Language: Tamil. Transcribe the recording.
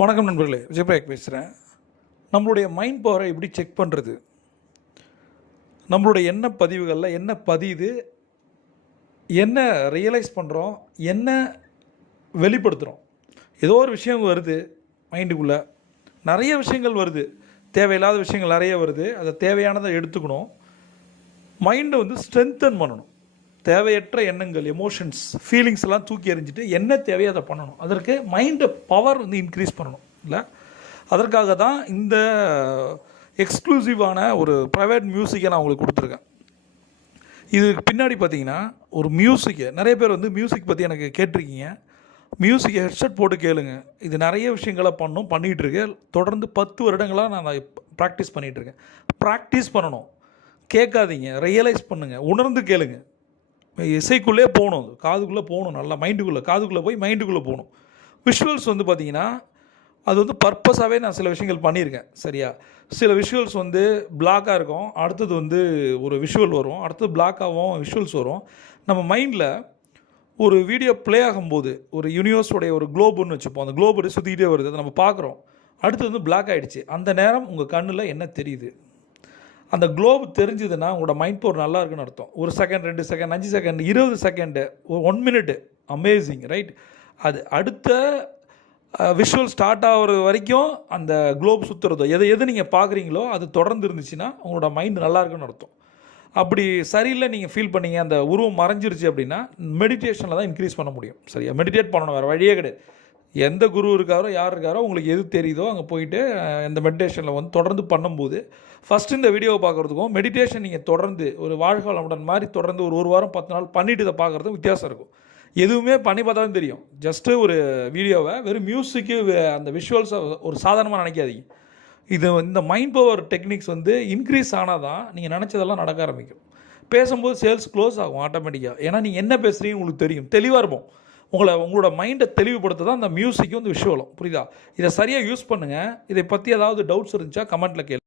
வணக்கம் நண்பர்களே, விஜயபிரகாஷ் பேசுகிறேன். நம்மளுடைய மைண்ட் பவரை எப்படி செக் பண்ணுறது, நம்மளுடைய என்ன பதிவுகளில் என்ன பதியுது, என்ன ரியலைஸ் பண்ணுறோம், என்ன வெளிப்படுத்துகிறோம். ஏதோ ஒரு விஷயம் வருது மைண்டுக்குள்ளே, நிறைய விஷயங்கள் வருது, தேவையில்லாத விஷயங்கள் நிறைய வருது. அதை தேவையானதை எடுத்துக்கணும். மைண்டை ஸ்ட்ரென்தன் பண்ணணும். தேவையற்ற எண்ணங்கள், எமோஷன்ஸ், ஃபீலிங்ஸ் எல்லாம் தூக்கி எறிஞ்சிட்டு என்ன தேவையோ அதை பண்ணணும். அதற்கு மைண்டை பவர் இன்க்ரீஸ் பண்ணணும் இல்லை. அதற்காக தான் இந்த எக்ஸ்க்ளூசிவான ஒரு ப்ரைவேட் மியூசிக்கை நான் உங்களுக்கு கொடுத்துருக்கேன். இதுக்கு பின்னாடி பார்த்தீங்கன்னா ஒரு மியூசிக்கை நிறைய பேர் மியூசிக் பற்றி எனக்கு கேட்டிருக்கீங்க. மியூசிக்கை ஹெட்செட் போட்டு கேளுங்க. இது நிறைய விஷயங்களை பண்ணிகிட்ருக்கேன். தொடர்ந்து 10 வருடங்களாக நான் ப்ராக்டிஸ் பண்ணிகிட்ருக்கேன். ப்ராக்டிஸ் பண்ணணும், கேட்காதீங்க, ரியலைஸ் பண்ணுங்கள், உணர்ந்து கேளுங்க. இசைக்குள்ளே போகணும், அது காதுக்குள்ளே போகணும், நல்லா மைண்டுக்குள்ளே, காதுக்குள்ளே போய் மைண்டுக்குள்ளே போகணும். விஷுவல்ஸ் பார்த்தீங்கன்னா அது பர்பஸாகவே நான் சில விஷயங்கள் பண்ணியிருக்கேன். சரியா, சில விஷுவல்ஸ் பிளாக்காக இருக்கும், அடுத்தது ஒரு விஷுவல் வரும், அடுத்தது பிளாக்காகவும் விஷுவல்ஸ் வரும். நம்ம மைண்டில் ஒரு வீடியோ ப்ளே ஆகும்போது ஒரு யூனிவர்ஸோடைய ஒரு குளோபுன்னு வச்சுப்போம். அந்த குளோபு சுற்றிக்கிட்டே வருது, அதை நம்ம பார்க்குறோம். அடுத்தது பிளாக் ஆகிடுச்சு. அந்த நேரம் உங்கள் கண்ணில் என்ன தெரியுது? அந்த குளோப் தெரிஞ்சுதுன்னா உங்களோட மைண்ட் பவர் நல்லா இருக்குன்னு அர்த்தம். 1 second, 2 second, 5 second, 20 second, 1 minute, amazing, right? அது அடுத்த விஷுவல் ஸ்டார்ட் ஆகிற வரைக்கும் அந்த குளோப் சுற்றுறதோ எது நீங்கள் பார்க்குறீங்களோ அது தொடர்ந்து இருந்துச்சுன்னா உங்களோட மைண்டு நல்லா இருக்குன்னு அர்த்தம். அப்படி சரியில்லை நீங்கள் ஃபீல் பண்ணீங்க, அந்த உருவம் மறைஞ்சிருச்சு அப்படின்னா மெடிடேஷனில் தான் இன்க்ரீஸ் பண்ண முடியும். சரியா, மெடிடேட் பண்ணணும், வேறு வழியே கிடையாது. எந்த குரு இருக்காரோ யார் இருக்காரோ உங்களுக்கு எது தெரியுதோ அங்கே போயிட்டு இந்த மெடிடேஷனில் தொடர்ந்து பண்ணும்போது, ஃபஸ்ட்டு இந்த வீடியோவை பார்க்குறதுக்கும் மெடிடேஷன் நீங்கள் தொடர்ந்து ஒரு வாழ்க வளமுடன் மாதிரி தொடர்ந்து ஒரு வாரம் 10 நாள் பண்ணிவிட்டு இதை பார்க்குறதுக்கும் வித்தியாசம் இருக்கும். எதுவுமே பண்ணி பார்த்தாலும் தெரியும். ஜஸ்ட்டு ஒரு வீடியோவை வெறும் மியூசிக்கு அந்த விஷுவல்ஸை ஒரு சாதாரணமாக நினைக்காதீங்க. இந்த மைண்ட் பவர் டெக்னிக்ஸ் இன்க்ரீஸ் ஆனால் தான் நீங்கள் நினச்சதெல்லாம் நடக்க ஆரம்பிக்கும். பேசும்போது சேல்ஸ் க்ளோஸ் ஆகும் ஆட்டோமேட்டிக்காக. ஏன்னா நீங்கள் என்ன பேசுகிறீங்கன்னு உங்களுக்கு தெரியும், தெளிவாக இருப்போம். உங்களோட மைண்டை தெளிவுபடுத்த தான் அந்த மியூசிக்கும் விஷுவலும். புரியுதா? இதை சரியாக யூஸ் பண்ணுங்கள். இதை பற்றி ஏதாவது டவுட்ஸ் இருந்துச்சா கமெண்ட்டில் கேளு.